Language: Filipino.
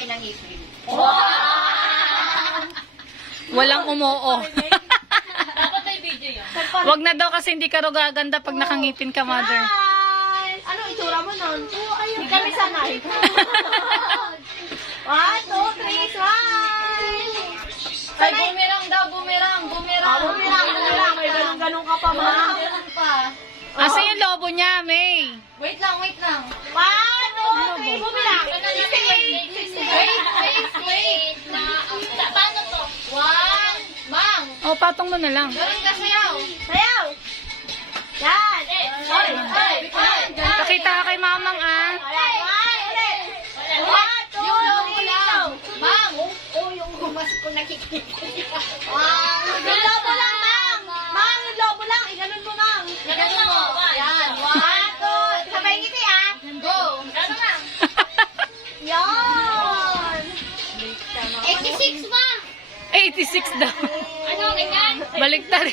lalaki ng April. Walang umoo. Dapat may video yun. Wag na daw kasi hindi ka raw gaganda pag nakangipin ka, mother. Guys! Ano itsura mo nun? Hindi kami sanay. 1, 2, 3, smile! Ay, bumerang daw, bumerang. Bumirang. May ganun-ganun ka pa, ma. Ganun pa. Asa yung lobo niya, May? Wait lang. 1, 2, 3, bumirang. Wait. Paano to? 1, Mang. Oh, patong mo na lang. Ganun ka sayaw. Sayaw! Yan! Oy! Pakita ka kay mamang, ah. Ulit! 1, 2, 3, go! Mang. Yung gumas ko nakikita. Yung lobo lang, Mang! Mang, yung lobo lang. Iganon mo, Mang. Ganun mo. Yan. 1, 2, sabay ngiti, ah. Go. Ganun lang. Yan! 86 ba? 86 daw. Ano, ganyan? Baliktad.